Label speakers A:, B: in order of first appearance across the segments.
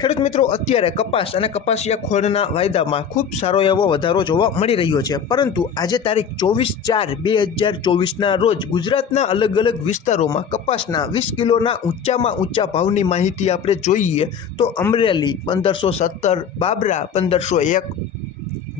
A: ખેડૂત મિત્રો, અત્યારે કપાસ અને કપાસિયા ખોળના વાયદામાં ખૂબ સારો એવો વધારો જોવા મળી રહ્યો છે. પરંતુ આજે તારીખ ચોવીસ ચાર બે હજાર ચોવીસના રોજ ગુજરાતના અલગ અલગ વિસ્તારોમાં કપાસના વીસ કિલોના ઊંચામાં ઊંચા ભાવની માહિતી આપણે જોઈએ તો અમરેલી પંદરસો સત્તર, બાબરા પંદરસો એક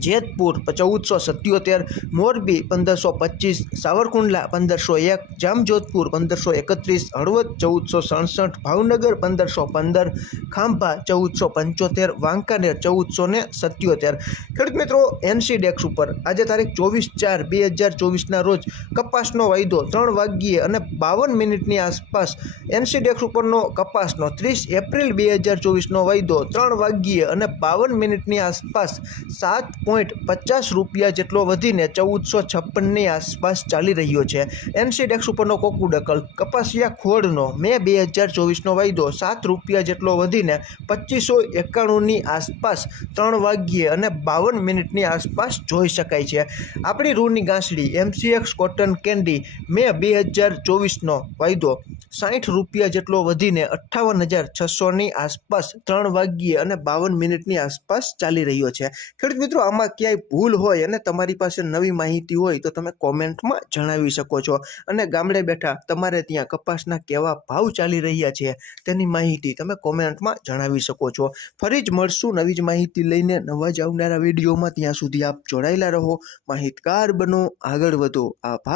A: જેતપુર ચૌદસો સત્યોતેર, મોરબી પંદરસો પચીસ, સાવરકુંડલા પંદરસો એક, જામજોધપુર પંદરસો એકત્રીસ, હળવદ ચૌદસો સડસઠ, ભાવનગર પંદરસો પંદર, ખાંભા ચૌદસો પંચોતેર, વાંકાનેર ચૌદસો ને સત્યોતેર. ખેડૂત મિત્રો, એનસી ડેક્સ ઉપર આજે તારીખ ચોવીસ ચાર બે હજાર ચોવીસના રોજ કપાસનો વાયદો ત્રણ વાગ્યે અને બાવન મિનિટની આસપાસ એનસી ડેક્સ ઉપરનો કપાસનો ત્રીસ એપ્રિલ બે હજાર ચોવીસનો વાયદો ત્રણ વાગ્યે અને બાવન મિનિટની આસપાસ સાત પોઈન્ટ પચાસ રૂપિયા જેટલો વધીને ચૌદસો છપ્પનની આસપાસ ચાલી રહ્યો છે. એનસી ડેક્સ ઉપરનો કોકુડકલ કપાસિયા ખોળનો મે બે હજાર ચોવીસનો વાયદો સાત રૂપિયા જેટલો વધીને પચીસો એકાણુંની આસપાસ ત્રણ વાગ્યે અને બાવન મિનિટની આસપાસ જોઈ શકાય છે. આપણી રૂની ગાંસડી, એમસીએક્સ કોટન કેન્ડી, મે બે હજાર ચોવીસનો વાયદો સાઠ રૂપિયા જેટલો વધીને અઠ્ઠાવન હજાર છસોની આસપાસ ત્રણ વાગ્યે અને બાવન મિનિટની આસપાસ ચાલી રહ્યો છે. ખેડૂત મિત્રો, આમાં ક્યાંય ભૂલ હોય અને તમારી પાસે નવી માહિતી હોય તો તમે કોમેન્ટમાં જણાવી શકો છો. અને ગામડે બેઠા તમારે ત્યાં કપાસના કેવા ભાવ ચાલી રહ્યા છે તેની માહિતી તમે કોમેન્ટમાં જણાવી શકો છો. ફરી જ મળશું નવી જ માહિતી લઈને. નવા જ આવનારા વિડીયોમાં ત્યાં સુધી આપ જોડાયેલા રહો. માહિતગાર બનો. આગળ વધો. આભાર.